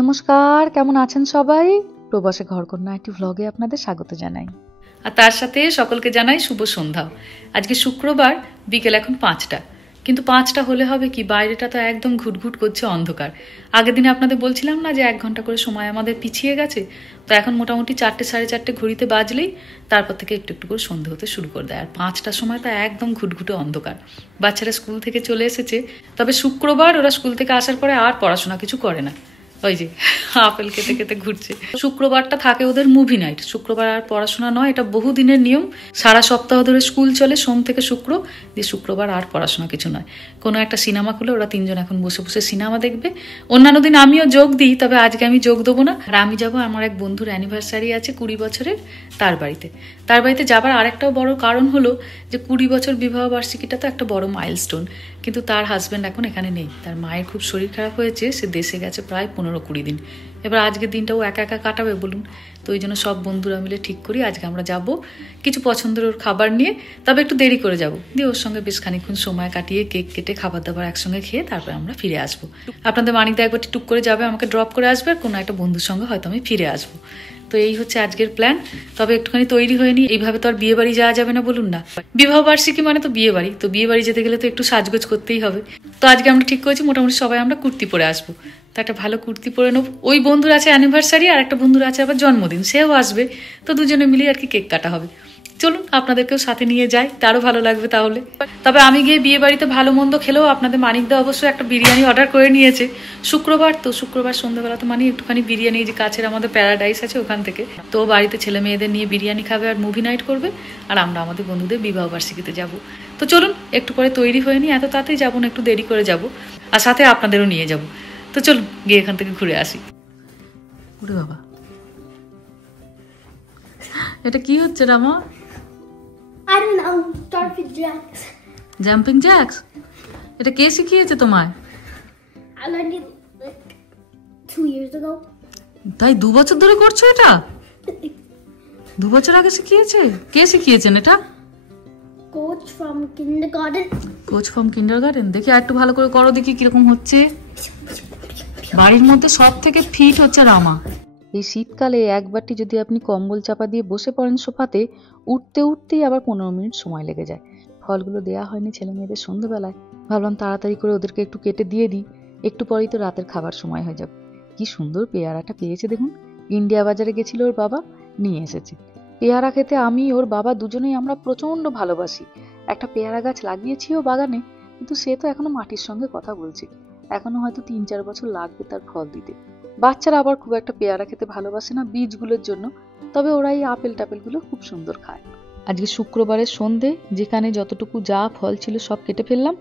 নমস্কার, কেমন আছেন সবাই? প্রবাসে ঘরকন্যা একটি ভ্লগে আপনাদের স্বাগত জানাই। আর তার সাথে সকলকে জানাই শুভ সন্ধ্যা। আজকে শুক্রবার, বিকেল এখন 5টা, কিন্তু 5টা হলে হবে কি, বাইরেটা তো একদম ঘুটঘুট করছে অন্ধকার। আগের দিনে আপনাদের বলছিলাম না যে 1 ঘন্টা করে সময় আমাদের পিছিয়ে গেছে, তো এখন মোটামুটি 4টে সাড়ে 4টে ঘড়িতে বাজলেই তারপর থেকে একটু একটু করে সন্ধে হতে শুরু করে দেয়। আর 5টার সময় তো একদম ঘুটঘুটে অন্ধকার। বাচ্চারা স্কুল থেকে চলে এসেছে, তবে শুক্রবার ওরা স্কুল থেকে আসার পরে আর পড়াশোনা কিছু করে না, ওই যে আপেল খেতে খেতে ঘুরছে। শুক্রবারটা থাকে ওদের মুভি নাইট। শুক্রবার আর পড়াশোনা নয়, এটা বহুদিনের নিয়ম। সারা সপ্তাহ ধরে স্কুল চলে, সোম থেকে শুক্র, দিয়ে শুক্রবার আর পড়াশোনা কিছু নয়। কোনো একটা সিনেমা খুলে ওরা 3জন এখন বসে বসে সিনেমা দেখবে। অন্যান্য দিন আমিও যোগ দিই, তবে আজকে আমি যোগ দেবো না। আর আমি যাবো, আমার এক বন্ধুর অ্যানিভার্সারি আছে 20 বছরের, তার বাড়িতে যাবার আরেকটাও বড় কারণ হলো যে 20 বছর বিবাহ বার্ষিকীটা তো একটা বড় মাইলস্টোন। কিন্তু তার হাজব্যান্ড এখন এখানে নেই, তার মায়ের খুব শরীর খারাপ হয়েছে, সে দেশে গেছে প্রায় 15-20 দিন। এবার আজকের দিনটা ও একা একা কাটাবে বলুন, তো ওই জন্য সব বন্ধুরা মিলে ঠিক করি আজকে আমরা যাব কিছু পছন্দের ওর খাবার নিয়ে, তবে একটু দেরি করে যাব, দিয়ে ওর সঙ্গে বেশ খানিকক্ষণ সময় কাটিয়ে কেক কেটে খাবার দাবার একসঙ্গে খেয়ে তারপর আমরা ফিরে আসবো। আপনাদের মানিকদা একবার টুক করে যাবে, আমাকে ড্রপ করে আসবে, আর কোনো একটা বন্ধুর সঙ্গে হয়তো আমি ফিরে আসবো। তো এই হচ্ছে আজকের প্ল্যান। তবে একটুখানি তৈরি হয়ে নি, এইভাবে তো আর বিয়ে বাড়ি যাওয়া যাবে না বলুন না। বিবাহ বার্ষিকী মানে তো বিয়ে বাড়ি, তো বিয়ে বাড়ি যেতে গেলে তো একটু সাজগোজ করতেই হবে। তো আজকে আমরা ঠিক করেছি মোটামুটি সবাই আমরা কুর্তি পরে আসবো। তো একটা ভালো কুর্তি পরে নেবো। ওই বন্ধুর আছে অ্যানিভার্সারি, আর একটা বন্ধুর আছে আবার জন্মদিন, সেও আসবে। তো দুজনে মিলে আর কি কেক কাটা হবে। চলুন আপনাদেরকেও সাথে নিয়ে যাই, তারও ভালো লাগবে তাহলে। তবে আমি গিয়ে বিয়ে বাড়িতে ভালো মন্দ খেলেও আপনাদের মানিকদা অবশ্যই একটা বিরিয়ানি অর্ডার করে নিয়েছে। শুক্রবার তো, শুক্রবার সন্ধ্যাবেলা তো মানে একটুখানি বিরিয়ানি, যে কাছের আমাদের প্যারাডাইস আছে ওখান থেকে, তো বাড়িতে ছেলে মেয়েদের নিয়ে বিরিয়ানি খাবে আর মুভি নাইট করবে, আর আমরা আমাদের বন্ধুদের বিবাহ বার্ষিকীতে যাব। তো চলুন একটু পরে তৈরি হয়ে নিই, এত তাড়াতাড়ি যাবো না, একটু দেরি করে যাব, আর সাথে আপনাদেরও নিয়ে যাব। তো চলুন গিয়ে এখান থেকে ঘুরে আসি। ওরে বাবা, এটা কি হচ্ছে Rama? I don't know, jumping jacks. Jumping jacks? এটা কে শিখিয়েছে তোমায়? I learned it like 2 years ago. তাই 2 বছর ধরে করছো এটা? 2 বছর আগে শিখিয়েছে? কে শিখিয়েছেন এটা? Coach from kindergarten. Coach from kindergarten. দেখি আর একটু ভালো করে করো, দেখি কিরকম হচ্ছে। বাড়ির মধ্যে সব থেকে ফিট হচ্ছে রামা। এই শীতকালে একবারটি যদি আপনি কম্বল চাপা দিয়ে বসে পড়েন সোফাতে, উঠতে উঠতেই আবার 15 মিনিট সময় লেগে যায়। ফলগুলো দেওয়া হয়নি ছেলে মেয়েদের সন্ধ্যেবেলায়, ভাবলাম তাড়াতাড়ি করে ওদেরকে একটু কেটে দিয়ে দিই, একটু পরেই তো রাতের খাবার সময় হয়ে যাবে। কি সুন্দর পেয়ারাটা পেয়েছে দেখুন, ইন্ডিয়া বাজারে গেছিল ওর বাবা, নিয়ে এসেছে। পেয়ারা খেতে আমি ওর বাবা দুজনেই আমরা প্রচণ্ড ভালোবাসি। একটা পেয়ারা গাছ লাগিয়েছিও বাগানে, কিন্তু সে তো এখনো মাটির সঙ্গে কথা বলছে, এখনো হয়তো 3-4 বছর লাগবে তার ফল দিতে। বাচ্চারা আবার খুব একটা পেয়ারা খেতে ভালোবাসে না বীজগুলোর জন্য, তবে ওরা এই আপেল টাপেলগুলো খুব সুন্দর খায়। আজকে শুক্রবারের সন্ধে, যেখানে যতটুকু যা ফল ছিল সব কেটে ফেললাম।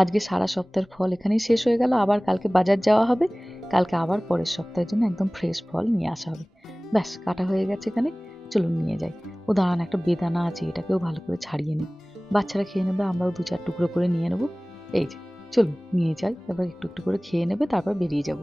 আজকে সারা সপ্তাহের ফল এখানেই শেষ হয়ে গেল, আবার কালকে বাজার যাওয়া হবে, কালকে আবার পরের সপ্তাহের জন্য একদম ফ্রেশ ফল নিয়ে আসা হবে। ব্যাস, কাটা হয়ে গেছে এখানে, চলুন নিয়ে যাই। ও দাঁড়ান, একটা বেদানা আছে, এটাকেও ভালো করে ছাড়িয়ে নিই, বাচ্চারা খেয়ে নেবে, আমরাও 2-4 টুকরো করে নিয়ে নেবো। এই যে চলুন নিয়ে যাই, এবার একটু একটু করে খেয়ে নেবে, তারপর বেরিয়ে যাব।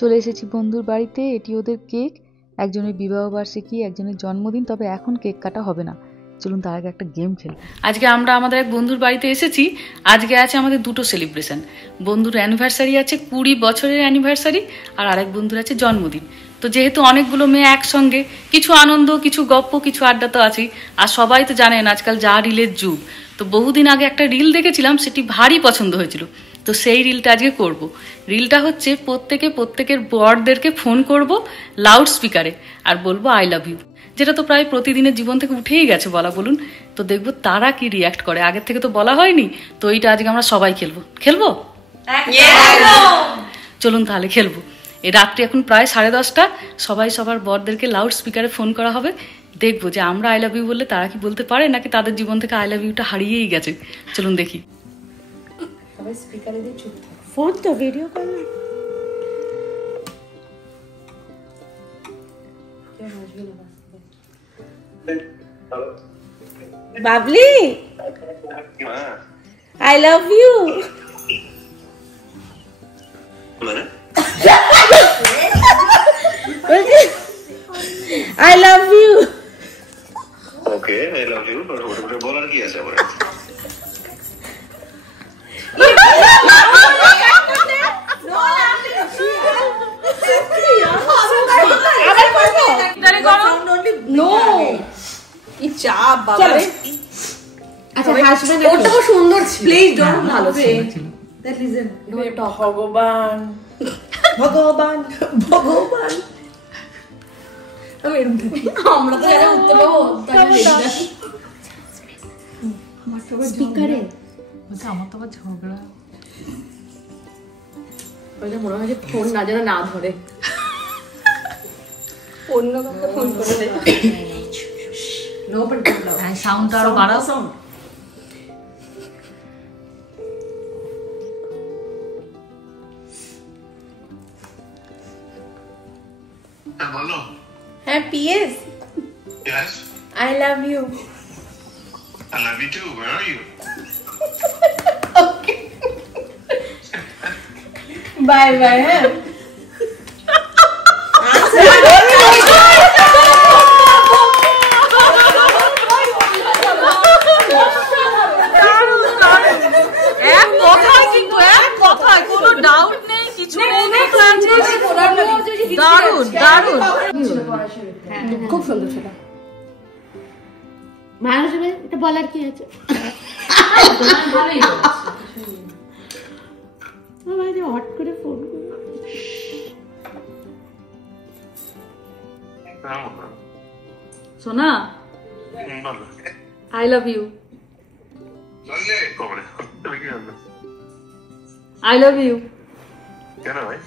চলে এসেছি বন্ধুর বাড়িতে, এটি ওদের কেক, একজনের বিবাহ বার্ষিকী, একজনের জন্মদিন, তবে এখন কেক কাটা হবে না। চলুন তার আগে একটা গেম খেলি। আজকে আমরা আমাদের এক বন্ধুর বাড়িতে এসেছি। আজকে আছে আমাদের 2টো সেলিব্রেশন। বন্ধুর অ্যানিভার্সারি আছে, 20 বছরের অ্যানিভার্সারি, আর আরেক বন্ধুর আছে জন্মদিন। তো যেহেতু অনেকগুলো মেয়ে একসঙ্গে, কিছু আনন্দ, কিছু গপ্প, কিছু আড্ডা তো আছেই। আর সবাই তো জানেন আজকাল যা রিলের যুগ। তো বহুদিন আগে একটা রিল দেখেছিলাম, সেটি ভারী পছন্দ হয়েছিল, তো সেই রিলটা আজকে করব। রিলটা হচ্ছে প্রত্যেকের বরদেরকে ফোন করব লাউড স্পিকারে, আর বলবো আই লাভ ইউ, যেটা তো প্রায় প্রতিদিনের জীবন থেকে উঠেই গেছে বলা বলুন। তো দেখবো তারা কি রিয়াক্ট করে, আগের থেকে তো বলা হয়নি, তো এইটা আজকে আমরা সবাই খেলবো। চলুন তাহলে খেলবো। এই রাত্রি এখন প্রায় 10:30, সবাই সবার বরদেরকে লাউড স্পিকারে ফোন করা হবে, দেখবো যে আমরা আই লাভ ইউ বললে তারা কি বলতে পারে, নাকি তাদের জীবন থেকে আই লাভ ইউটা হারিয়েই গেছে। চলুন দেখি। সবাই স্পিকারে দিয়ে চুপ থাক, ফোন তো ভিডিও কর না। Babli, I love you. I love you. Okay I love you ওটা বলার কি আছে আমার No. কি চাপ বাবা রে। আচ্ছা হাসবেন না। ওটাও সুন্দর ছিল। প্লিজ ডোন্ট ভালো ছিল। That listen. ভগবান ভগবান ভগবান। আমরা তো এটা উত্তর দেবো স্পিকারে আমার তো আবার ঝগড়া মনে হয় যে ফোন না যেন না ধরে অন্য কাউকে ফোন করে দেয় নো বাট সাউন্ডটা আরো বাড়াও বলো হ্যাঁ PS Yes, I love you. I love you too. Where are you? Okay. Bye bye. Huh? কোনো ডাউট নেই কিছু নেই দারুণ দারুণ খুব সুন্দর ছিল মানুষ এটা বলার কি আছে হট করে ফোন সোনা I love you I love you কেন ভাই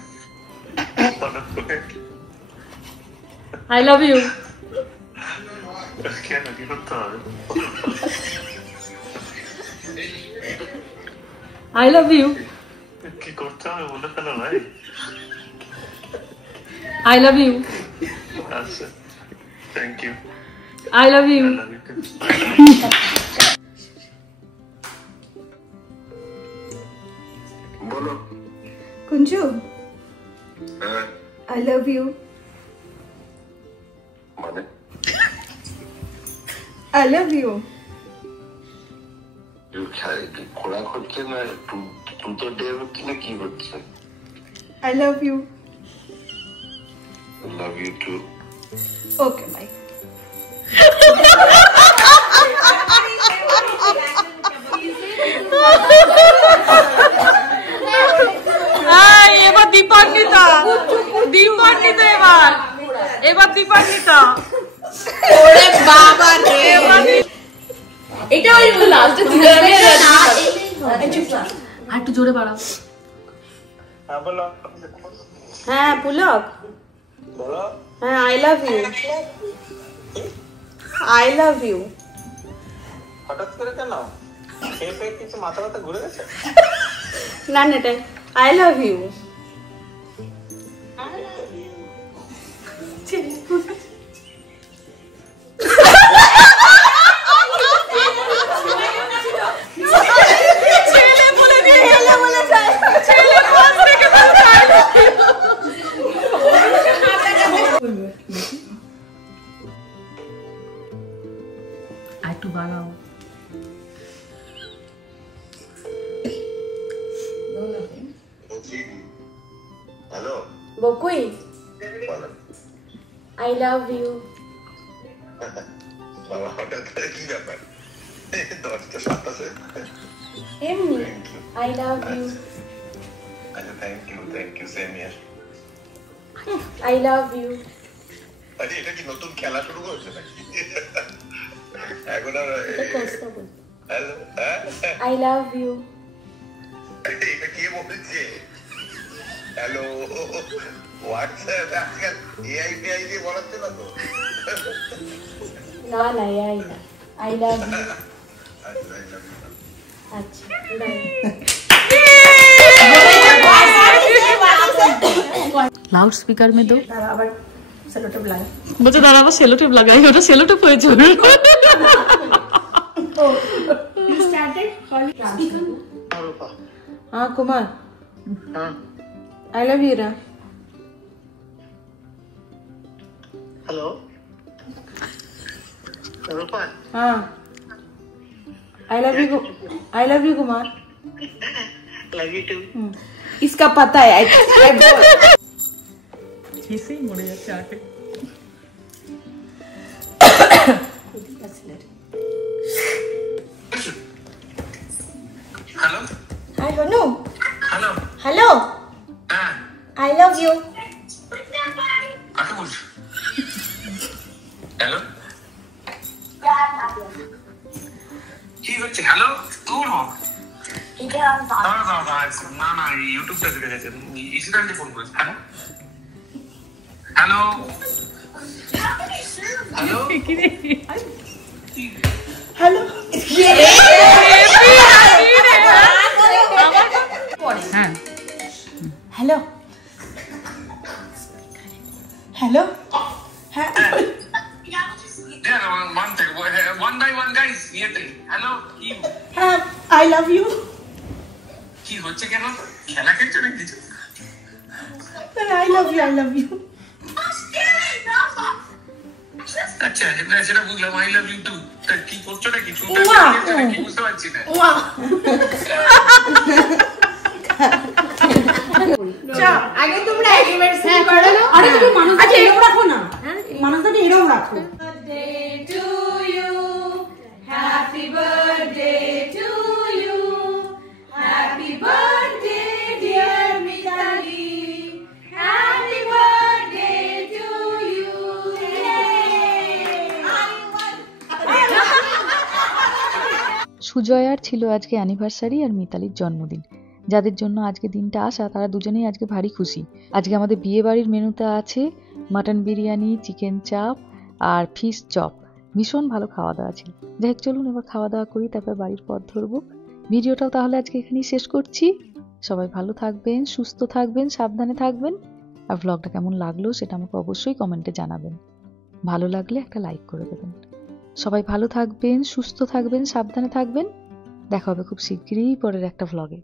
আই লাভ ইউ কেন কি করতে হবে আই লাভ ইউ কি করতে হবে বলে ফেলো ভাই আই লাভ ইউ আচ্ছা thank you I love you বলো কুঞ্জু হ্যাঁ I love you. মানে I love you. খোলা হচ্ছে না তুই তো ডে হচ্ছে না কি হচ্ছে I love you. Love you too Okay, bye. এবার দীপান্বিতা দীপান্বিতা এবার দীপান্বিতা ওরে বাবা রে এটা ওই লাস্টে দিলামে আর একটু জোরে বাড়াও হ্যাঁ বলো হ্যাঁ পুলক বলো হ্যাঁ I love you I love you হঠাৎ করে কেন খেয়ে কিছু মাথা ব্যথা ঘুরে গেছে না না এটা আই লাভ ইউ আর একটু বাড়াও হ্যালো বকুই আই লাভ ইউ বাবা হঠাৎ করে কি ব্যাপার 10:07 এমনি আই লাভ ইউ আচ্ছা থ্যাংক ইউ সেম ইয়ার আই লাভ ইউ আরে এটা কি নতুন খেলা শুরু করেছে নাকি এখন আর হ্যালো আই লাভ ইউ এটা কে বলছে হ্যালো হোয়াটসঅ্যাপ আজকাল এআই দিয়ে বলাচ্ছে না তো না না এই না আই লাভ ইউ আচ্ছা लाउड स्पीकर में दो আবার সেলোটেপ লাগা बच्चा दादा बस सेलो टेप लगाई ওটা সেলো টেপ হয়েছে You started speaker. हाँ कुमार आई लव यू रा হ্যালো हाँ I love you Kumar love you too इसका पता है ऐसे ही मरे जाচ্ছে आके hello Hi, Hanu. Hello Hello. হ্যাঁ I love you. কাকে বলছো হ্যালো কি হচ্ছে হ্যালো তোর না না ইউটিউবটা দেখে গেছে ইসিডেন্টে ফোন করেছে হ্যালো হ্যালো হ্যালো Hello. হ্যাঁ Hello. Hello. one by one guys ইয়েতে হ্যালো কি I love you. কি হচ্ছে কেন খেলা খেলছো নাকি কিছু I love you. I love you. আচ্ছা সেটা বুঝলাম আই লাভ ইউ টু কি করছো নাকি কি বুঝতে পারছি না আগে তোমরা অ্যানিভার্সারি করো। আরে তুমি মানুষ আচ্ছা এরকম রাখো না মানুষটাকে এরকম রাখো সুজয়ার ছিল আজকে অ্যানিভার্সারি আর মিতালির জন্মদিন। যাদের জন্য আজকে দিনটা আসা তারা দুজনেই আজকে ভারী খুশি। আজকে আমাদের বিয়ে বাড়ির মেনুতে আছে মাটন বিরিয়ানি, চিকেন চাপ আর ফিশ চপ। ভীষণ ভালো খাওয়া দাওয়া ছিল। যাই হোক চলুন এবার খাওয়া দাওয়া করি, তারপর বাড়ির পথ ধরবো। ভিডিওটাও তাহলে আজকে এখানেই শেষ করছি। সবাই ভালো থাকবেন, সুস্থ থাকবেন, সাবধানে থাকবেন। আর ব্লগটা কেমন লাগলো সেটা আমাকে অবশ্যই কমেন্টে জানাবেন। ভালো লাগলে একটা লাইক করে দেবেন। সবাই ভালো থাকবেন, সুস্থ থাকবেন, সাবধানে থাকবেন। দেখা হবে খুব শীঘ্রই পরের একটা ভ্লগে।